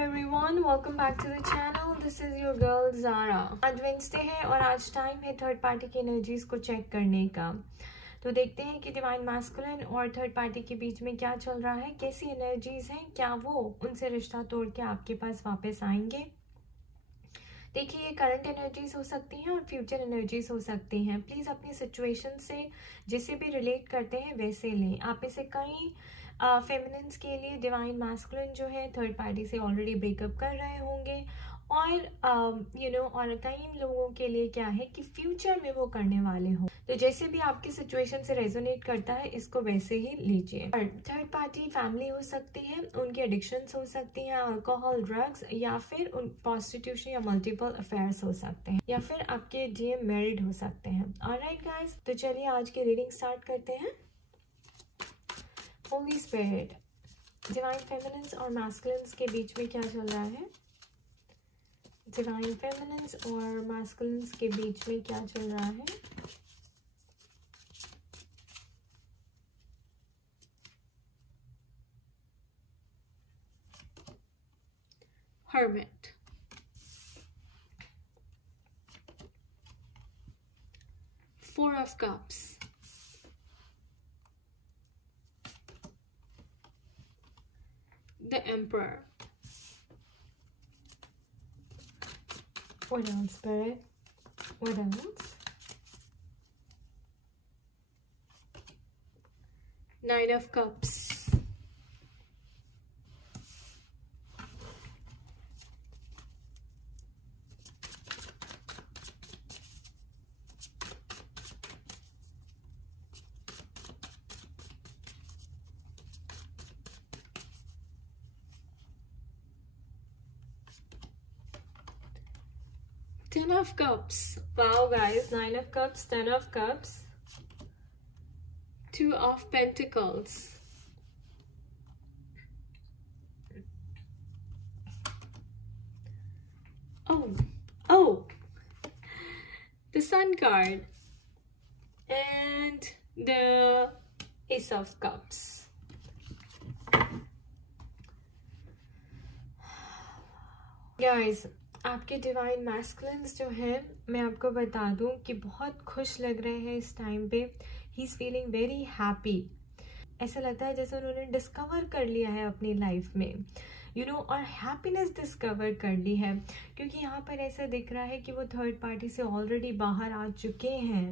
everyone, welcome back to the channel. This is your girl Zara. आज Wednesday है और आज टाइम है थर्ड पार्टी की एनर्जीज को चेक करने का। तो देखते हैं कि डिवाइन मैस्कुलिन और थर्ड पार्टी के बीच में क्या चल रहा है, कैसी एनर्जीज हैं, क्या वो उनसे रिश्ता तोड़ के आपके पास वापस आएंगे। देखिए, ये करंट एनर्जीज हो सकती हैं और फ्यूचर एनर्जीज हो सकती हैं। प्लीज़ अपनी सिचुएशन से जिसे भी रिलेट करते हैं वैसे लें। आप में से कई फेमिनिन्स के लिए डिवाइन मैस्कुलिन जो है थर्ड पार्टी से ऑलरेडी ब्रेकअप कर रहे होंगे और और कई लोगों के लिए क्या है कि फ्यूचर में वो करने वाले हो। तो जैसे भी आपकी सिचुएशन से रेजोनेट करता है इसको वैसे ही लीजिए। और थर्ड पार्टी फैमिली हो सकती है, उनकी एडिक्शंस हो सकती हैं, अल्कोहल, ड्रग्स, या फिर उन प्रोस्टिट्यूशन या मल्टीपल अफेयर्स हो सकते हैं, या फिर आपके डीएम मैरिड हो सकते हैं। ऑलराइट गाइस, तो चलिए आज की रीडिंग स्टार्ट करते हैं। होली स्पिरिट, डिवाइन फेमिनिन्स और मैस्कुलिन्स के बीच में क्या चल रहा है? डिवाइन फेमिनिन्स और मैस्कुलिन्स के बीच में क्या चल रहा है? Hermit, Four of Cups, the Emperor. What else, Spirit? What else? Nine of Cups, Ten of Cups. Wow guys, Nine of Cups, Ten of Cups, Two of Pentacles, oh, the Sun card, and the Ace of Cups. Guys, आपके divine masculines जो हैं, मैं आपको बता दूं कि बहुत खुश लग रहे हैं इस टाइम पे। He is feeling very happy. ऐसा लगता है जैसे उन्होंने डिस्कवर कर लिया है अपनी लाइफ में, और हैप्पीनेस डिस्कवर कर ली है, क्योंकि यहाँ पर ऐसा दिख रहा है कि वो थर्ड पार्टी से ऑलरेडी बाहर आ चुके हैं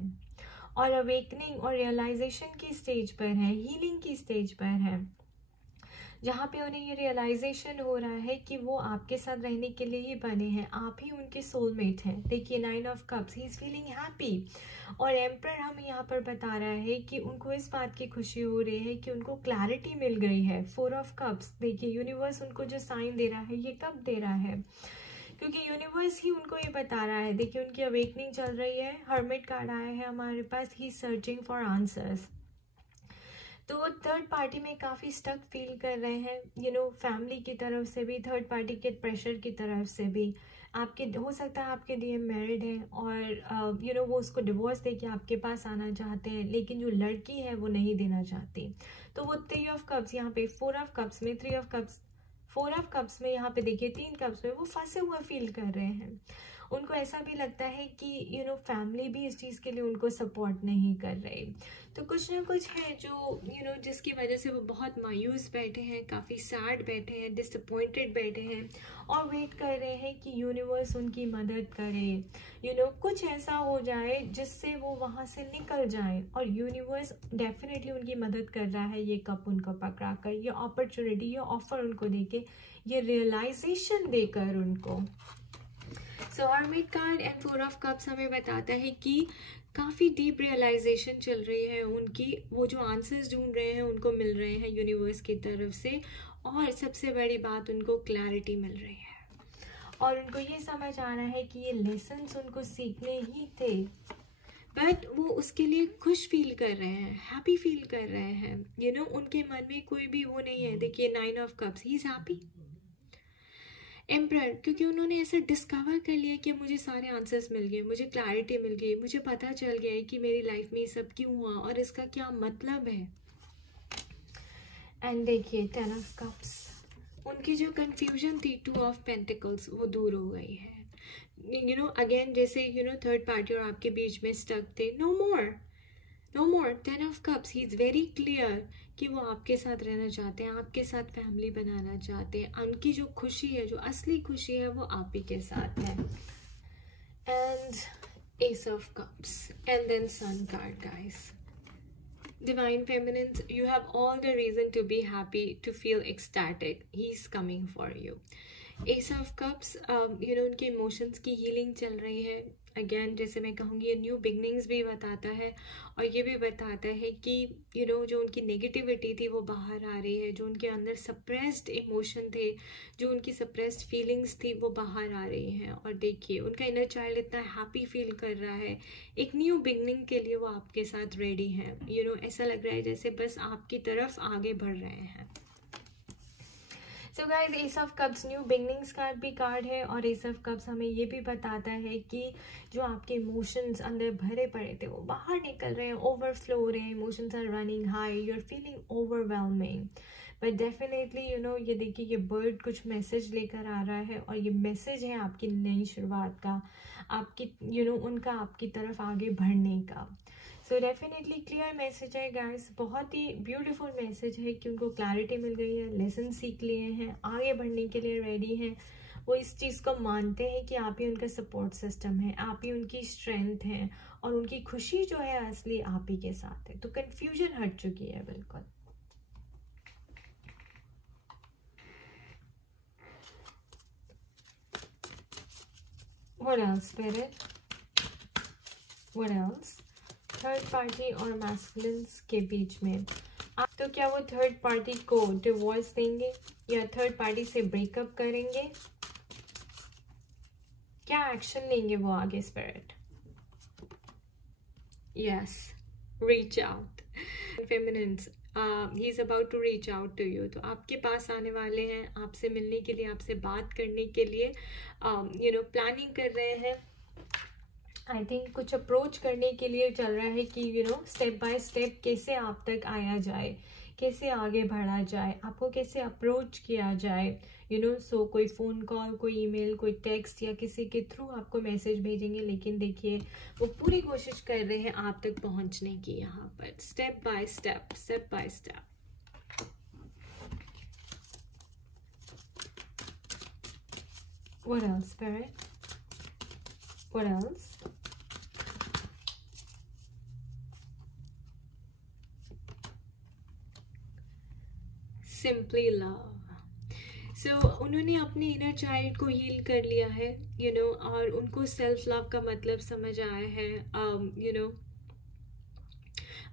और अवेकनिंग और रियलाइजेशन की स्टेज पर हैं, हीलिंग की स्टेज पर हैं, जहाँ पे उन्हें ये रियलाइजेशन हो रहा है कि वो आपके साथ रहने के लिए ही बने हैं, आप ही उनके सोलमेट हैं। देखिए, nine of cups, he is feeling happy. और एम्परर हमें यहाँ पर बता रहा है कि उनको इस बात की खुशी हो रही है कि उनको क्लैरिटी मिल गई है। फोर ऑफ कप्स, देखिए यूनिवर्स उनको जो साइन दे रहा है ये कब दे रहा है, क्योंकि यूनिवर्स ही उनको ये बता रहा है। देखिए, उनकी अवेकनिंग चल रही है। हर्मिट कार्ड आया है हमारे पास, ही सर्चिंग फॉर आंसर्स। तो वो थर्ड पार्टी में काफ़ी स्टक फील कर रहे हैं, फैमिली की तरफ से भी, थर्ड पार्टी के प्रेशर की तरफ से भी। आपके हो सकता है आपके डीएम मैरिड है और वो उसको डिवोर्स दे के आपके पास आना चाहते हैं, लेकिन जो लड़की है वो नहीं देना चाहती। तो वो थ्री ऑफ कप्स यहाँ पे, फोर ऑफ कप्स में, three of cups, four of cups में यहाँ पे देखिए, तीन कप्स में वो फंसे हुए फील कर रहे हैं। उनको ऐसा भी लगता है कि फैमिली भी इस चीज़ के लिए उनको सपोर्ट नहीं कर रही। तो कुछ ना कुछ है जो जिसकी वजह से वो बहुत मायूस बैठे हैं, काफ़ी सैड बैठे हैं, डिसअपॉइंटेड बैठे हैं और वेट कर रहे हैं कि यूनिवर्स उनकी मदद करे। कुछ ऐसा हो जाए जिससे वो वहाँ से निकल जाए, और यूनिवर्स डेफिनेटली उनकी मदद कर रहा है। ये कप उनको पकड़ा कर, ये अपॉर्चुनिटी, ये ऑफर उनको देके, ये रियलाइजेशन देकर उनको। So hermit card and four of cups हमें बताता है कि काफ़ी डीप रियलाइजेशन चल रही है उनकी। वो जो आंसर्स ढूंढ रहे हैं उनको मिल रहे हैं यूनिवर्स की तरफ से, और सबसे बड़ी बात, उनको क्लैरिटी मिल रही है और उनको ये समझ आ रहा है कि ये लेसन्स उनको सीखने ही थे, बट वो उसके लिए खुश फील कर रहे हैं, हैप्पी फील कर रहे हैं। उनके मन में कोई भी वो नहीं है। देखिए, nine of cups, he is happy. Emperor, क्योंकि उन्होंने ऐसा डिस्कवर कर लिया कि मुझे सारे आंसर्स मिल गए, मुझे क्लैरिटी मिल गई, मुझे पता चल गया है कि मेरी लाइफ में ये सब क्यों हुआ और इसका क्या मतलब है। एंड देखिए, टेन ऑफ कप्स, उनकी जो कन्फ्यूजन थी 2 ऑफ पेंटिकल्स वो दूर हो गई है। यू नो अगेन जैसे थर्ड पार्टी और आपके बीच में स्टक थे, no more 10 of cups. He is very clear कि वो आपके साथ रहना चाहते हैं, आपके साथ फैमिली बनाना चाहते हैं। उनकी जो खुशी है, जो असली खुशी है, वो आप ही के साथ है। And ace of cups and then sun card guys. Divine feminines, you have all the reason to be happy, to feel ecstatic. He's coming for you. Ace of Cups, उनके इमोशंस की हीलिंग चल रही है। Again जैसे मैं कहूँगी, ये new beginnings भी बताता है और ये भी बताता है कि जो उनकी नेगेटिविटी थी वो बाहर आ रही है, जो उनके अंदर सप्रेस्ड इमोशन थे, जो उनकी सप्रेस्ड फीलिंग्स थी वो बाहर आ रही हैं। और देखिए उनका इनर चाइल्ड इतना हैप्पी फील कर रहा है, एक न्यू बिगनिंग के लिए वो आपके साथ रेडी हैं। ऐसा लग रहा है जैसे बस आपकी तरफ आगे बढ़ रहे हैं। So guys, S of cups new beginnings का भी कार्ड है और एस ऑफ कप्स हमें ये भी बताता है कि जो आपके इमोशंस अंदर भरे पड़े थे वो बाहर निकल रहे हैं, ओवरफ्लो हो रहे हैं, emotions are running high, you are feeling overwhelming. But definitely ये देखिए ये बर्ड कुछ मैसेज लेकर आ रहा है और ये मैसेज है आपकी नई शुरुआत का, आपकी उनका आपकी तरफ आगे बढ़ने का। सो डेफिनेटली क्लियर मैसेज है गाइस, बहुत ही ब्यूटीफुल मैसेज है कि उनको क्लैरिटी मिल गई है, लेसन सीख लिए हैं, आगे बढ़ने के लिए रेडी हैं। वो इस चीज़ को मानते हैं कि आप ही उनका सपोर्ट सिस्टम है, आप ही उनकी स्ट्रेंथ है और उनकी खुशी जो है असली आप ही के साथ है। तो कन्फ्यूजन हट चुकी है बिल्कुल। What else, Spirit? What else? Third party और मैस्कुलिन्स के बीच में तो क्या वो थर्ड पार्टी को डिवोर्स देंगे या थर्ड पार्टी से ब्रेकअप करेंगे? क्या एक्शन लेंगे वो आगे? Spirit, yes, reach out. Feminines, he is about to reach out to you. तो आपके पास आने वाले हैं, आपसे मिलने के लिए, आपसे बात करने के लिए प्लानिंग कर रहे हैं। आई थिंक कुछ अप्रोच करने के लिए चल रहा है कि स्टेप बाय स्टेप कैसे आप तक आया जाए, कैसे आगे बढ़ा जाए, आपको कैसे अप्रोच किया जाए। सो कोई फ़ोन कॉल, कोई ईमेल, कोई टेक्स्ट या किसी के थ्रू आपको मैसेज भेजेंगे, लेकिन देखिए वो पूरी कोशिश कर रहे हैं आप तक पहुंचने की, यहाँ पर step by step, step by step. What else, Spirit? What else? Simply love. So उन्होंने अपने इनर चाइल्ड को हील कर लिया है, और उनको सेल्फ लव का मतलब समझ आया है,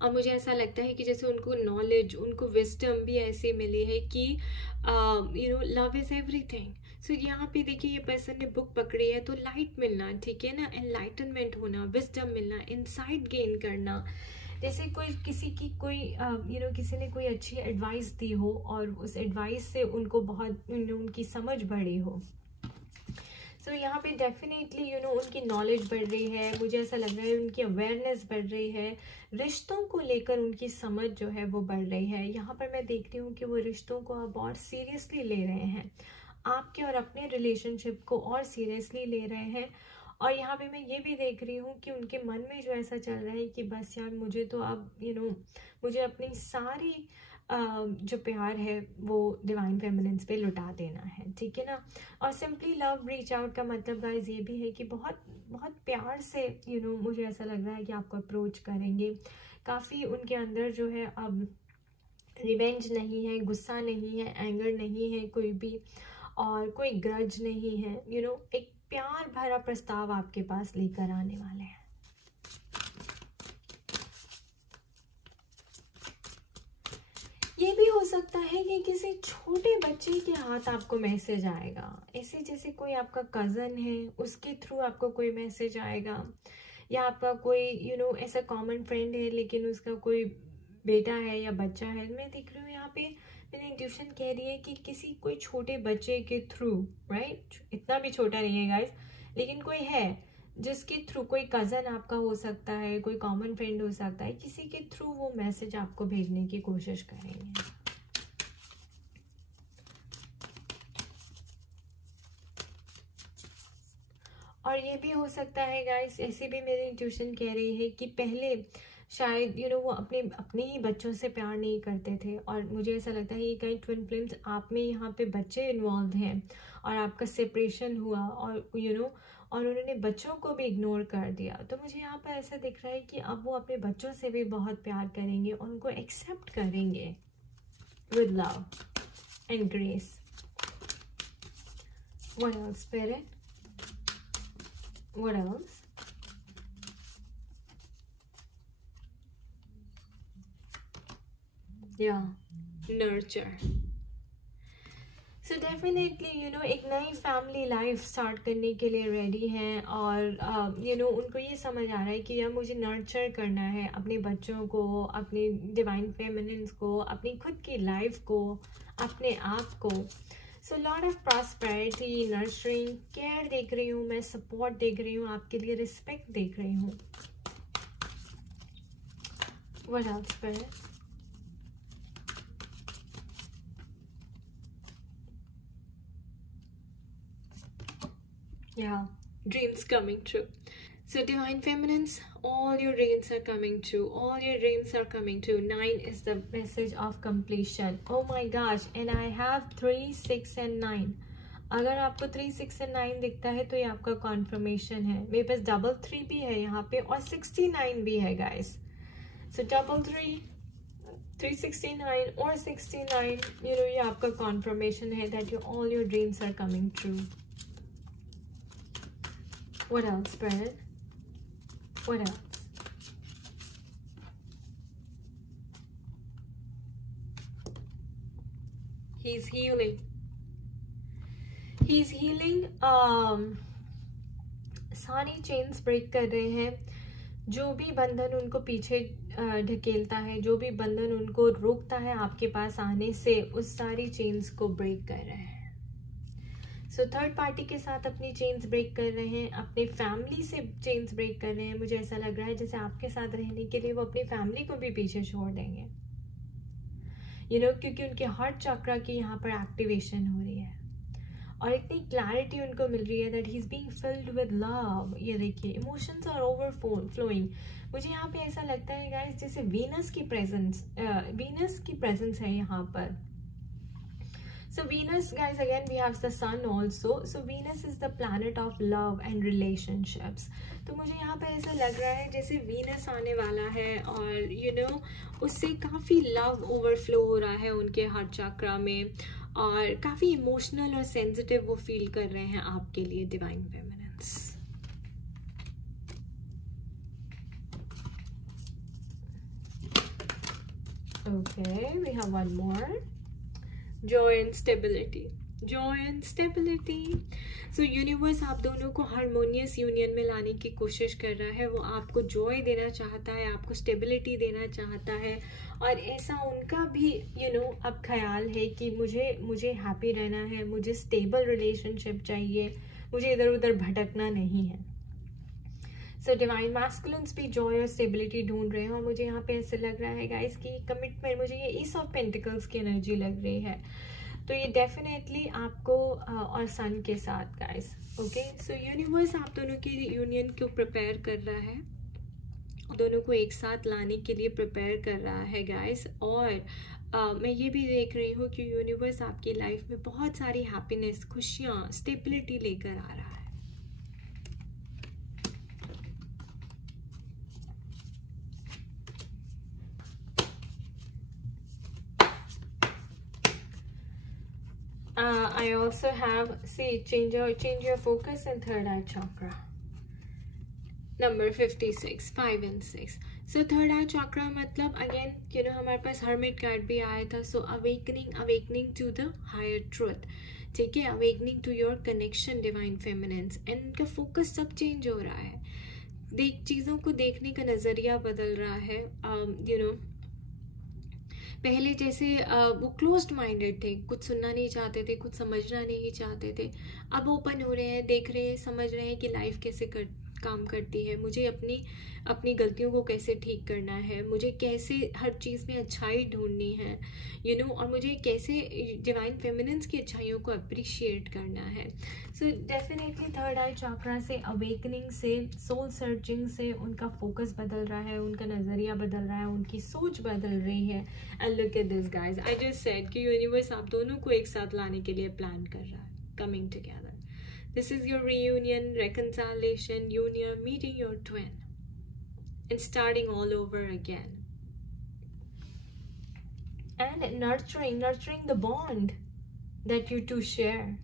और मुझे ऐसा लगता है कि जैसे उनको नॉलेज, उनको विजडम भी ऐसे मिली है कि लव इज़ एवरीथिंग। सो यहाँ पे देखिए ये पर्सन ने बुक पकड़ी है, तो लाइट मिलना, ठीक है ना, एनलाइटनमेंट होना, विजडम मिलना, इनसाइट गेन करना। जैसे किसी ने कोई अच्छी एडवाइस दी हो और उस एडवाइस से उनको बहुत उनकी समझ बढ़ी हो। सो यहाँ पे डेफिनेटली उनकी नॉलेज बढ़ रही है, मुझे ऐसा लग रहा है उनकी अवेयरनेस बढ़ रही है, रिश्तों को लेकर उनकी समझ जो है वो बढ़ रही है। यहाँ पर मैं देखती हूँ कि वो रिश्तों को अब और सीरियसली ले रहे हैं, आपके और अपने रिलेशनशिप को और सीरियसली ले रहे हैं। और यहाँ पे मैं ये भी देख रही हूँ कि उनके मन में जो ऐसा चल रहा है कि बस यार मुझे तो अब मुझे अपनी सारी जो प्यार है वो डिवाइन फेमिनिन्स पे लुटा देना है, ठीक है ना। और सिंपली लव रीच आउट का मतलब गाइज ये भी है कि बहुत बहुत प्यार से मुझे ऐसा लग रहा है कि आपको अप्रोच करेंगे। काफ़ी उनके अंदर जो है अब रिवेंज नहीं है, गुस्सा नहीं है, एंगर नहीं है कोई भी, और कोई ग्रज नहीं है। एक प्यार भरा प्रस्ताव आपके पास लेकर आने वाले हैं। ये भी हो सकता है कि किसी छोटे बच्चे के हाथ आपको मैसेज आएगा, ऐसे जैसे कोई आपका कज़न है उसके थ्रू आपको कोई मैसेज आएगा, या आपका कोई ऐसा कॉमन फ्रेंड है लेकिन उसका कोई बेटा है या बच्चा है। मैं देख रही हूँ यहाँ पे मेरी इंट्यूशन कह रही है कि किसी कोई छोटे बच्चे के थ्रू, राइट, इतना भी छोटा नहीं है गाइस, लेकिन कोई है जिसके थ्रू, कोई कज़न आपका हो सकता है, कोई कॉमन फ्रेंड हो सकता है, किसी के थ्रू वो मैसेज आपको भेजने की कोशिश करेंगे। और ये भी हो सकता है गाइस, ऐसे भी मेरी इंट्यूशन कह रही है कि पहले शायद वो अपने अपने ही बच्चों से प्यार नहीं करते थे, और मुझे ऐसा लगता है ये कई ट्विन फ्लेम्स आप में यहाँ पे बच्चे इन्वॉल्व हैं और आपका सेपरेशन हुआ, और और उन्होंने बच्चों को भी इग्नोर कर दिया। तो मुझे यहाँ पर ऐसा दिख रहा है कि अब वो अपने बच्चों से भी बहुत प्यार करेंगे, उनको एक्सेप्ट करेंगे with love and grace. What else spirit? What else? Yeah, nurture. So definitely एक नई फैमिली लाइफ स्टार्ट करने के लिए रेडी हैं, और उनको ये समझ आ रहा है कि यार मुझे नर्चर करना है अपने बच्चों को, अपने डिवाइन फेमिनिन्स को, अपनी खुद की लाइफ को, अपने आप को। So lot of prosperity, nurturing, care देख रही हूँ मैं, सपोर्ट देख रही हूँ आपके लिए, रिस्पेक्ट देख रही हूँ। What else spirit? Yeah, dreams coming true. So divine feminines, all your dreams are coming true. All your dreams are coming true. 9 is the message of completion. Oh my gosh, and I have 3, 6 and 9. अगर आपको 3, 6 and 9 दिखता है तो ये आपका confirmation है। मेरे पास 3 भी है यहाँ पे और 69 भी है guys. So 3, 369 or 69, ये आपका confirmation है that all your dreams are coming true. What else, Spirit? What else? He's healing. He's healing. सारी चेन्स ब्रेक कर रहे हैं। जो भी बंधन उनको पीछे ढकेलता है, जो भी बंधन उनको रोकता है आपके पास आने से, उस सारी चेन्स को ब्रेक कर रहे हैं। सो थर्ड पार्टी के साथ अपनी चेन्स ब्रेक कर रहे हैं, अपने फैमिली से चेन्स ब्रेक कर रहे हैं। मुझे ऐसा लग रहा है जैसे आपके साथ रहने के लिए वो अपनी फैमिली को भी पीछे छोड़ देंगे, क्योंकि उनके हार्ट चक्रा की यहाँ पर एक्टिवेशन हो रही है और इतनी क्लैरिटी उनको मिल रही है that he is being filled with love. ये देखिए, इमोशंस आर ओवरफ्लोइंग। मुझे यहाँ पे ऐसा लगता है गाइस जैसे वीनस की प्रेजेंस है यहाँ पर। So Venus, guys, again we have the sun also. So Venus is the planet of love and relationships. तो मुझे यहाँ पे ऐसा लग रहा है जैसे Venus आने वाला है और उससे काफ़ी लव ओवरफ्लो हो रहा है उनके हार्ट चक्रा में, और काफ़ी इमोशनल और सेंसिटिव वो फील कर रहे हैं आपके लिए divine feminines. Okay, we have one more. Joy and stability. Joy and stability. So universe आप दोनों को हारमोनियस यूनियन में लाने की कोशिश कर रहा है। वो आपको जॉय देना चाहता है, आपको स्टेबिलिटी देना चाहता है, और ऐसा उनका भी अब ख्याल है कि मुझे हैप्पी रहना है, मुझे स्टेबल रिलेशनशिप चाहिए, मुझे इधर उधर भटकना नहीं है। सो डिवाइन मैस्कुलिन्स भी जॉय और स्टेबिलिटी ढूंढ रहे हैं, और मुझे यहाँ पे ऐसे लग रहा है गाइस कि कमिटमेंट, मुझे ये ईस ऑफ पेंटिकल्स की एनर्जी लग रही है। तो ये डेफिनेटली आपको और सन के साथ गाइस। ओके, सो यूनिवर्स आप दोनों की यूनियन को प्रिपेयर कर रहा है, दोनों को एक साथ लाने के लिए प्रिपेयर कर रहा है गाइस। और मैं ये भी देख रही हूँ कि यूनिवर्स आपकी लाइफ में बहुत सारी हैप्पीनेस, खुशियाँ, स्टेबिलिटी लेकर आ रहा है। I also have, see, change your focus in third eye chakra. Number 56, 5 and 6. So third eye chakra मतलब again हमारे पास hermit card भी आया था। So awakening to the higher truth, ठीक है, awakening to your connection divine feminines, and उनका focus सब change हो रहा है। चीज़ों को देखने का नज़रिया बदल रहा है। पहले जैसे वो क्लोज्ड माइंडेड थे, कुछ सुनना नहीं चाहते थे, कुछ समझना नहीं चाहते थे। अब ओपन हो रहे हैं, देख रहे हैं, समझ रहे हैं कि लाइफ कैसे काम करती है, मुझे अपनी गलतियों को कैसे ठीक करना है, मुझे कैसे हर चीज़ में अच्छाई ढूंढनी है, और मुझे कैसे डिवाइन फेमिनिन्स की अच्छाइयों को अप्रिशिएट करना है। सो डेफिनेटली थर्ड आई चक्रा से, अवेकनिंग से, सोल सर्चिंग से उनका फोकस बदल रहा है, उनका नज़रिया बदल रहा है, उनकी सोच बदल रही है। And look at this guys, I just said कि यूनिवर्स आप दोनों को एक साथ लाने के लिए प्लान कर रहा है, coming together. This is your reunion, reconciliation, union, meeting your twin and starting all over again. And nurturing the bond that you two share.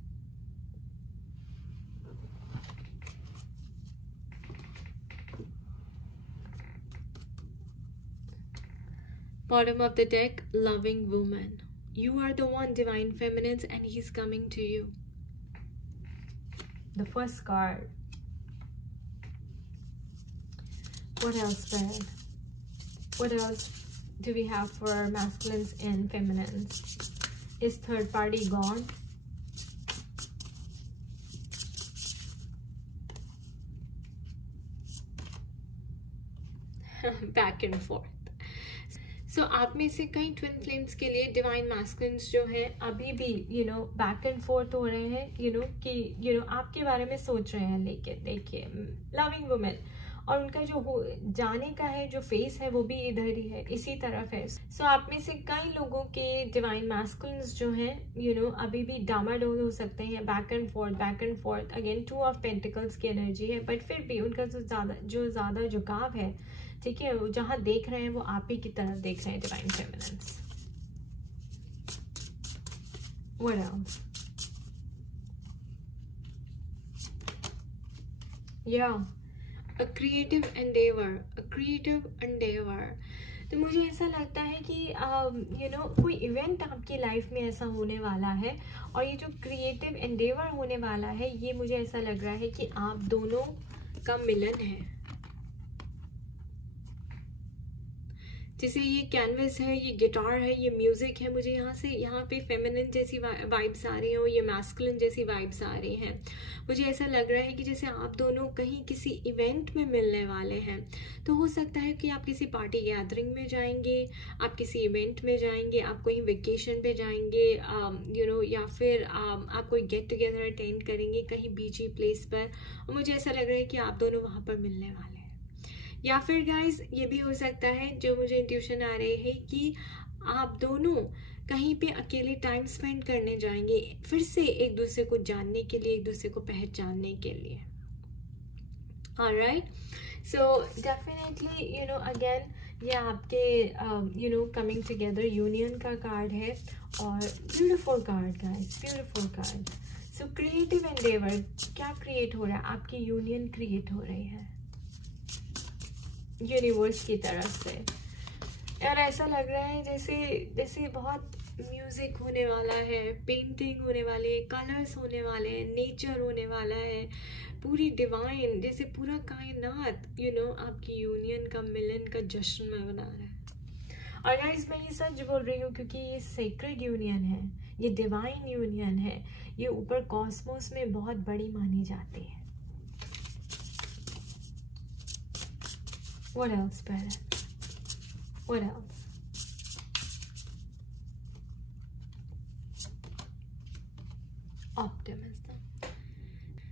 Bottom of the deck, loving woman. You are the one, divine feminines, and he's coming to you. The first card. What else, Ben? What else do we have for masculines and feminines? Is third party gone? Back and forth. सो आप में से कई twin flames के लिए divine masculines जो है अभी भी बैक एंड फोर्थ हो रहे हैं, कि आपके बारे में सोच रहे हैं, लेकिन देखिए लविंग वुमेन, और उनका जो जाने का है जो फेस है वो भी इधर ही है, इसी तरफ है। सो आप में से कई लोगों के डिवाइन मैस्कुलिन्स जो हैं अभी भी डामाडोल हो सकते हैं, back and fourth. Again 2 of pentacles की एनर्जी है, बट फिर भी उनका जो ज़्यादा झुकाव है, ठीक है, वो जहाँ देख रहे हैं वो आप ही की तरफ देख रहे हैं, divine feminines. What else? Yeah, a creative endeavor. तो मुझे ऐसा लगता है कि कोई इवेंट आपकी लाइफ में ऐसा होने वाला है, और ये जो क्रिएटिव एंडेवर होने वाला है, ये मुझे ऐसा लग रहा है कि आप दोनों का मिलन है। जैसे ये कैनवस है, ये गिटार है, ये म्यूजिक है, मुझे यहाँ पे फेमिनिन जैसी वाइब्स आ रही हैं, और ये मैस्कुलिन जैसी वाइब्स आ रही हैं। मुझे ऐसा लग रहा है कि जैसे आप दोनों कहीं किसी इवेंट में मिलने वाले हैं। तो हो सकता है कि आप किसी पार्टी गैदरिंग में जाएंगे, आप किसी इवेंट में जाएंगे, आप कहीं वेकेशन पे जाएंगे, या फिर आप कोई गेट टुगेदर अटेंड करेंगे कहीं बीची प्लेस पर, और मुझे ऐसा लग रहा है कि आप दोनों वहाँ पर मिलने वाले हैं। या फिर गाइस ये भी हो सकता है, जो मुझे इंट्यूशन आ रही है, कि आप दोनों कहीं पे अकेले टाइम स्पेंड करने जाएंगे, फिर से एक दूसरे को जानने के लिए, एक दूसरे को पहचानने के लिए। ऑलराइट, सो डेफिनेटली अगेन ये आपके कमिंग टुगेदर यूनियन का कार्ड है, और beautiful card guys, beautiful card. So creative Endeavour, क्या क्रिएट हो रहा है? आपकी यूनियन क्रिएट हो रही है यूनिवर्स की तरफ से। यार ऐसा लग रहा है जैसे बहुत म्यूजिक होने वाला है, पेंटिंग होने वाली है, कलर्स होने वाले हैं, नेचर होने वाला है, पूरी डिवाइन, जैसे पूरा कायनात आपकी यूनियन का, मिलन का जश्न में मना रहा है। और गाइस मैं ये सच बोल रही हूँ, क्योंकि ये सेक्रेड यूनियन है, ये डिवाइन यूनियन है, ये ऊपर कॉस्मोस में बहुत बड़ी मानी जाती है। What else, Spirit? What else? Optimism.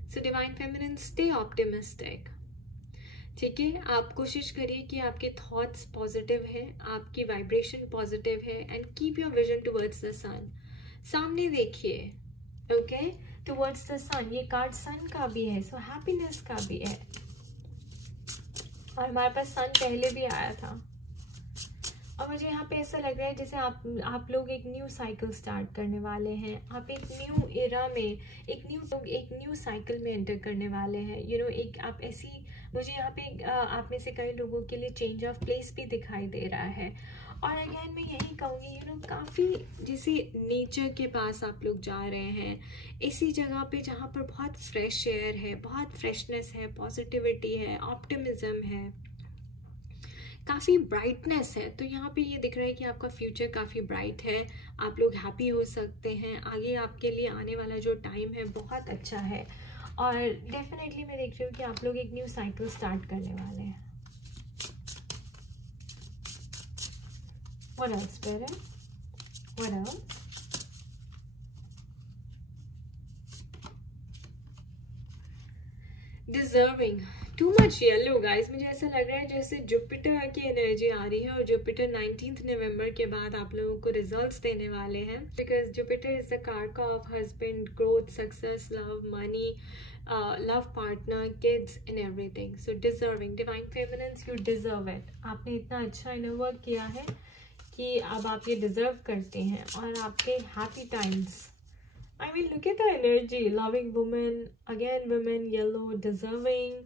So divine feminine, stay optimistic. ठीक है, आप कोशिश करिए कि आपके थॉट्स पॉजिटिव है, आपकी वाइब्रेशन पॉजिटिव है, and keep your vision towards the sun. सामने देखिए, ओके, टुवर्ड्स द सन। ये कार्ड सन का भी है, सो हैप्पीनेस का भी है, और हमारे पास सन पहले भी आया था। और मुझे यहाँ पे ऐसा लग रहा है जैसे आप लोग एक न्यू साइकिल स्टार्ट करने वाले हैं, आप एक न्यू एरा में, एक न्यू साइकिल में एंटर करने वाले हैं। एक आप ऐसी, मुझे यहाँ पे आप में से कई लोगों के लिए चेंज ऑफ प्लेस भी दिखाई दे रहा है। और अगेन मैं यही कहूँगी, काफ़ी जैसे नेचर के पास आप लोग जा रहे हैं, इसी जगह पे जहाँ पर बहुत फ्रेश एयर है, बहुत फ्रेशनेस है, पॉजिटिविटी है, ऑप्टिमिज्म है, काफ़ी ब्राइटनेस है। तो यहाँ पे ये दिख रहा है कि आपका फ्यूचर काफ़ी ब्राइट है, आप लोग हैप्पी हो सकते हैं, आगे आपके लिए आने वाला जो टाइम है बहुत अच्छा है। और डेफिनेटली मैं देख रही हूँ कि आप लोग एक न्यू साइकिल स्टार्ट करने वाले हैं. What else, Spirit? What else? Deserving. Too much yellow, guys. मुझे ऐसा लग रहा है जैसे जुपिटर की एनर्जी आ रही है और जुपिटर 19 नवंबर के बाद आप लोगों को रिजल्ट्स देने वाले हैं. बिकॉज जुपिटर इज द कारक of husband, growth, success, love, money, love partner, kids and everything. So deserving, divine feminines, you deserve it. आपने इतना अच्छा इनर वर्क किया है कि अब आप ये डिजर्व करते हैं और आपके happy times. I mean, look at the energy. Loving woman, again women, yellow, deserving.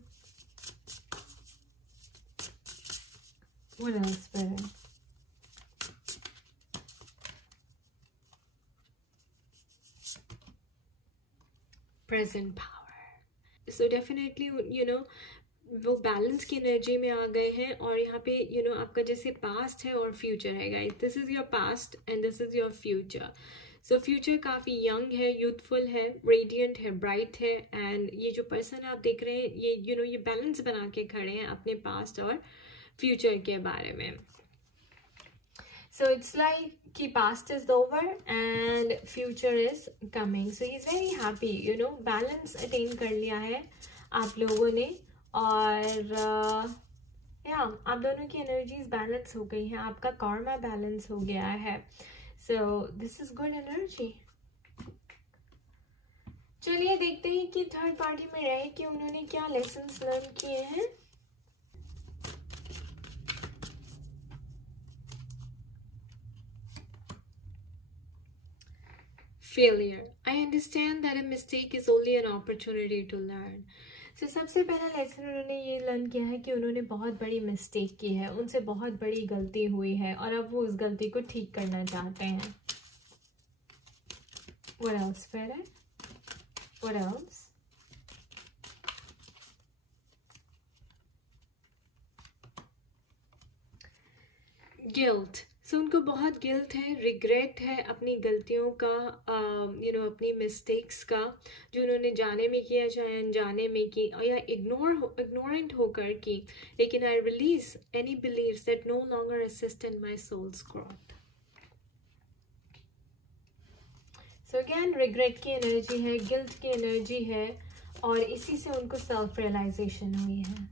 What else, Spirit? Present power. So definitely, you know, वो बैलेंस की एनर्जी में आ गए हैं और यहाँ पे you know आपका जैसे पास्ट है और फ्यूचर है guys. This is your past and this is your future. So future काफ़ी यंग है, यूथफुल है, रेडिएंट है, ब्राइट है. एंड ये जो पर्सन आप देख रहे हैं ये you know ये बैलेंस बना के खड़े हैं अपने पास्ट और फ्यूचर के बारे में. So it's like कि past is over and future is coming. So he's very happy, you know, balance attain कर लिया है आप लोगों ने. और आप दोनों की एनर्जीज बैलेंस हो गई हैं, आपका karma बैलेंस हो गया है. So this is good energy. चलिए देखते हैं कि थर्ड पार्टी में रहे कि उन्होंने क्या लेसन्स लर्न किए हैं. Failure. I understand that a mistake is only an opportunity to learn. So सबसे पहला लेसन उन्होंने ये लर्न किया है कि उन्होंने बहुत बड़ी मिस्टेक की है, उनसे बहुत बड़ी गलती हुई है और अब वो उस गलती को ठीक करना चाहते हैं. What else, Spirit? What else? Guilt. सो उनको बहुत गिल्ट है, रिग्रेट है अपनी गलतियों का, यू नो अपनी मिस्टेक्स का जो उन्होंने जाने में किया चाहे अनजाने में की या इग्नोरेंट होकर की. लेकिन I release any beliefs that no longer assist in my soul's growth. So again regret की एनर्जी है, गिल्ट की एनर्जी है और इसी से उनको सेल्फ रियलाइजेशन हुई है.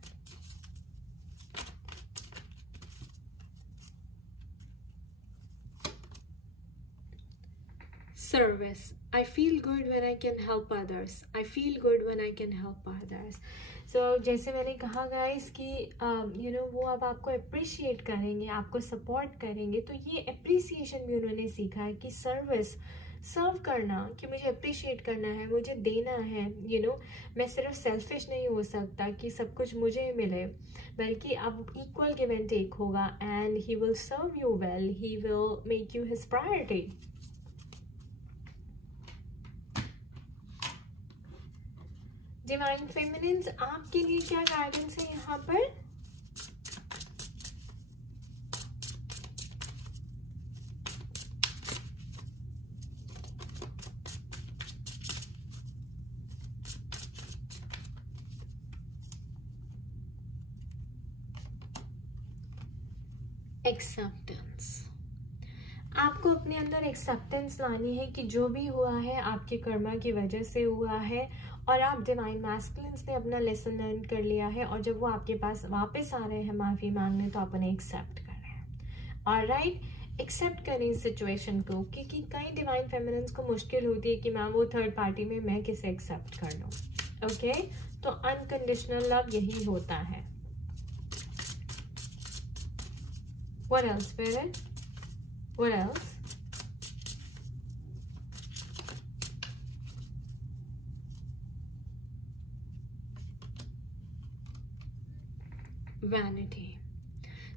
Service. I feel good when I can help others. I feel good when I can help others. So जैसे मैंने कहा गाइस कि you know वो अब आपको अप्रिशिएट करेंगे, आपको सपोर्ट करेंगे. तो ये अप्रिसिएशन भी उन्होंने सीखा है कि सर्विस, सर्व करना, कि मुझे अप्रिशिएट करना है, मुझे देना है. you know मैं सिर्फ सेल्फिश नहीं हो सकता कि सब कुछ मुझे मिले, बल्कि अब इक्वल गिव एंड टेक होगा. And he will serve you well, he will make you his priority. Divine feminines, आपके लिए क्या गाइडेंस है यहाँ पर? एक्सेप्टेंस. आपको अपने अंदर एक्सेप्टेंस लानी है कि जो भी हुआ है आपके कर्मा की वजह से हुआ है और आप डिवाइन मैस्कुलिन्स ने अपना लेसन लर्न कर लिया है. और जब वो आपके पास वापस आ रहे हैं माफ़ी मांगने तो आप उन्हें एक्सेप्ट कर रहे हैं. ऑलराइट, एक्सेप्ट करें इस सिचुएशन को, क्योंकि कई डिवाइन फेमिनिन्स को मुश्किल होती है कि मैम वो थर्ड पार्टी में मैं किसे एक्सेप्ट कर लूँ. ओके, तो अनकंडीशनल लव यही होता है. What else, Spirit? What else? Vanity.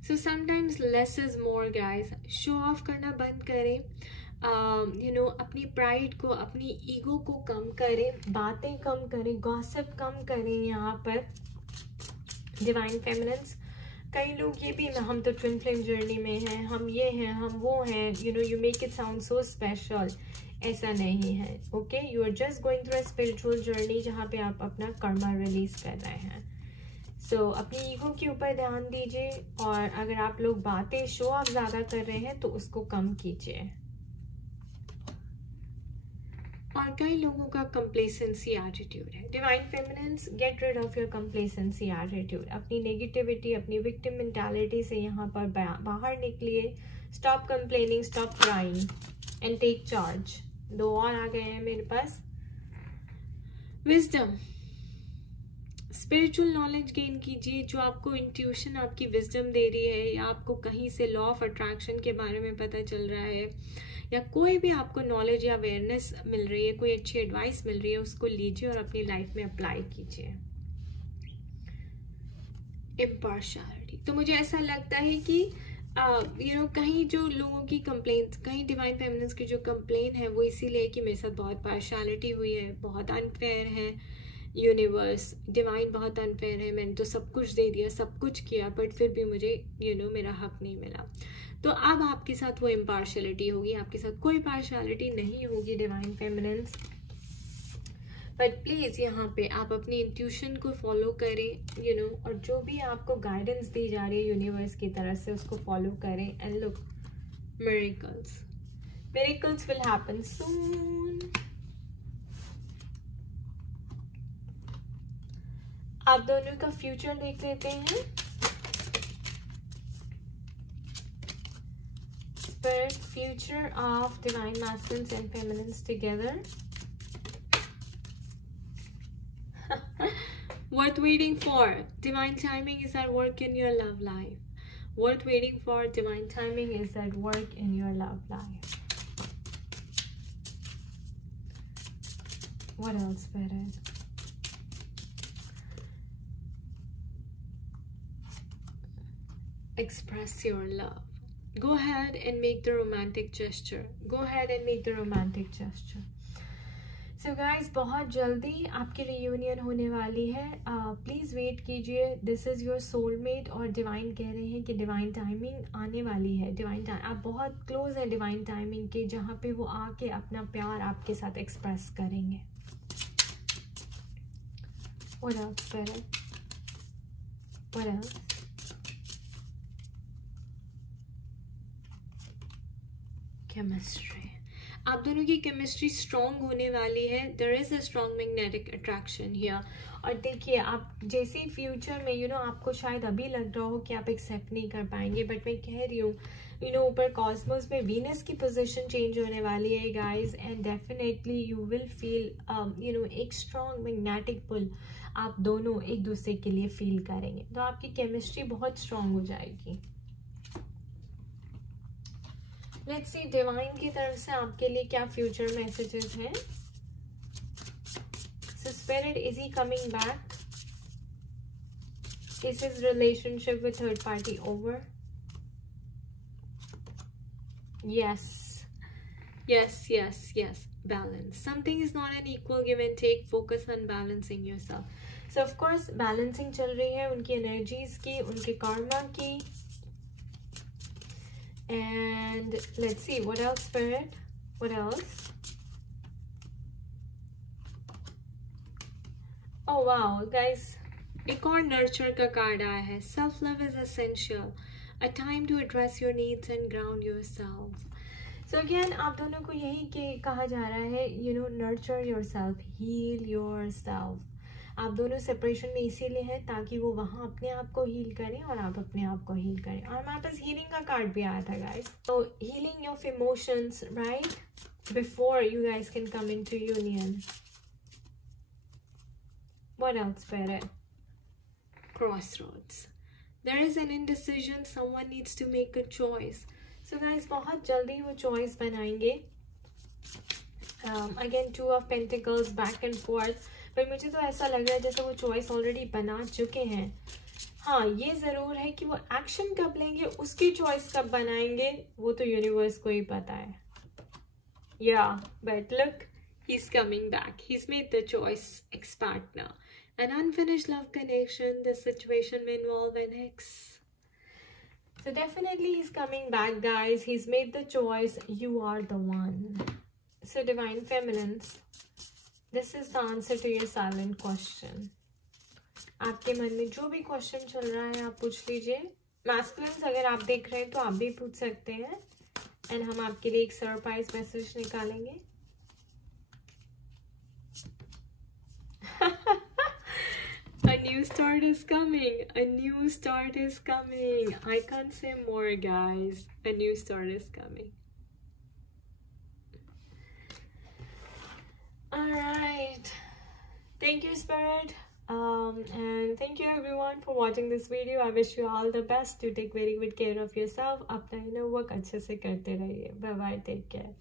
So sometimes less is more, guys. Show off करना बंद करें. You know अपनी प्राइड को, अपनी ईगो को कम करें, बातें कम करें, गॉसिप कम करें. यहाँ पर डिवाइन फेमिनिन्स, कई लोग ये भी, हम तो ट्विन फ्लेम जर्नी में हैं, हम ये हैं, हम वो हैं. You know you make it sound so special. ऐसा नहीं है. Okay, you are just going through a spiritual journey जहाँ पे आप अपना कर्मा रिलीज कर रहे हैं. सो अपनी ईगो के ऊपर ध्यान दीजिए, और अगर आप लोग बातें शो ऑफ ज़्यादा कर रहे हैं तो उसको कम कीजिए. और कई लोगों का कंप्लेसेंसी एटीट्यूड है. Divine feminines, get rid of your complacency attitude. अपनी नेगेटिविटी, अपनी विक्टिम मेंटालिटी से यहाँ पर बाहर निकलिए. Stop complaining, stop crying and take charge. 2 और आ गए हैं मेरे पास. विजडम, स्पिरिचुअल नॉलेज गेन कीजिए. जो आपको इंट्यूशन, आपकी विजडम दे रही है, या आपको कहीं से लॉ ऑफ अट्रैक्शन के बारे में पता चल रहा है, या कोई भी आपको नॉलेज या अवेयरनेस मिल रही है, कोई अच्छी एडवाइस मिल रही है, उसको लीजिए और अपनी लाइफ में अप्लाई कीजिए. इम्पार्शियलिटी, तो मुझे ऐसा लगता है कि कहीं जो लोगों की कंप्लेंट, कहीं डिवाइन फेमिनिन्स की जो कंप्लेन है वो इसीलिए कि मेरे साथ बहुत पार्शियलिटी हुई है, बहुत अनफेयर है यूनिवर्स, डिवाइन बहुत अनफेयर है, मैंने तो सब कुछ दे दिया, सब कुछ किया, बट फिर भी मुझे मेरा हक नहीं मिला. तो अब आपके साथ वो इम्पार्शियलिटी होगी, आपके साथ कोई पार्शियलिटी नहीं होगी डिवाइन फेमिनिन्स. बट प्लीज़ यहाँ पे आप अपनी इंट्यूशन को फॉलो करें, और जो भी आपको गाइडेंस दी जा रही है यूनिवर्स की तरफ से उसको फॉलो करें. And look, miracles will happen soon. आप दोनों का फ्यूचर देख लेते हैं. Spirit, future of divine masculines and feminines together. Worth waiting for. Divine timing is at work in your love life. Worth waiting for. Divine timing is at work in your love life. What else, Spirit? Express your love. Go ahead and make the romantic gesture. Go ahead and make the romantic gesture. So guys, बहुत जल्दी आपकी reunion होने वाली है. Please wait कीजिए. This is your soulmate, और divine कह रहे हैं कि डिवाइन टाइमिंग आने वाली है. डिवाइन टाइम, आप बहुत क्लोज है डिवाइन टाइमिंग के, जहाँ पे वो आके अपना प्यार आपके साथ एक्सप्रेस करेंगे. What else, Spirit? What else? Chemistry, आप दोनों की केमिस्ट्री स्ट्रॉन्ग होने वाली है. There is a strong magnetic attraction here. और देखिए, आप जैसे ही फ्यूचर में आपको शायद अभी लग रहा हो कि आप एक्सेप्ट नहीं कर पाएंगे, बट मैं कह रही हूँ ऊपर कॉस्मोस में वीनस की पोजीशन चेंज होने वाली है guys, and definitely you will feel एक स्ट्रॉन्ग मैग्नेटिक पुल आप दोनों एक दूसरे के लिए फील करेंगे. तो आपकी केमिस्ट्री बहुत स्ट्रॉन्ग हो जाएगी. लेट्स सी डिवाइन की तरफ से आपके लिए क्या फ्यूचर मैसेजेस हैं. So spirit, is he coming back? Is his relationship with third party over? Yes, yes, yes, yes. Balance. Something is not an equal give and take. Focus on balancing yourself. So of course balancing चल रही है उनकी energies की, उनके karma की. And let's see what else, Spirit. What else? Oh wow, guys, एक और nurture का कार्ड आया है. Self love is essential. A time to address your needs and ground yourself. So again, आप दोनों को यही कहा जा रहा है, nurture yourself, heal yourself. आप दोनों सेपरेशन में इसीलिए हैं ताकि वो वहाँ अपने आप को हील करें और आप अपने आप को हील करें. और हमारे पास हीलिंग का कार्ड भी आया था गाइस. तो healing of emotions, right, before you guys can come into union. What else, Spirit? Crossroads. There is an indecision. Someone needs to make a choice. So guys, बहुत जल्दी वो choice बनाएंगे. Again, 2 of Pentacles, back and forth. पर मुझे तो ऐसा लग रहा है जैसे वो choice already बना चुके हैं. हाँ, ये ज़रूर है कि वो action कब लेंगे, उसकी choice कब बनाएंगे, वो तो universe को ही पता है. Yeah, but look, he's coming back. He's made the choice, ex-partner. An unfinished love connection. This situation may involve an ex. So definitely he's coming back, guys. He's made the choice. You are the one. So Divine Feminines, this is the answer to your silent question. आपके मन में जो भी question चल रहा है आप पूछ लीजिए. मैस्कुलिन्स अगर आप देख रहे हैं तो आप भी पूछ सकते हैं, एंड हम आपके लिए एक सरप्राइज मैसेज निकालेंगे. A new start is coming. A new start is coming. I can't say more, guys. A new start is coming. All right. Thank you, Spirit. And thank you everyone for watching this video. I wish you all the best. To take very good care of yourself. अपना inner work अच्छे से करते रहिए. Bye bye. Take care.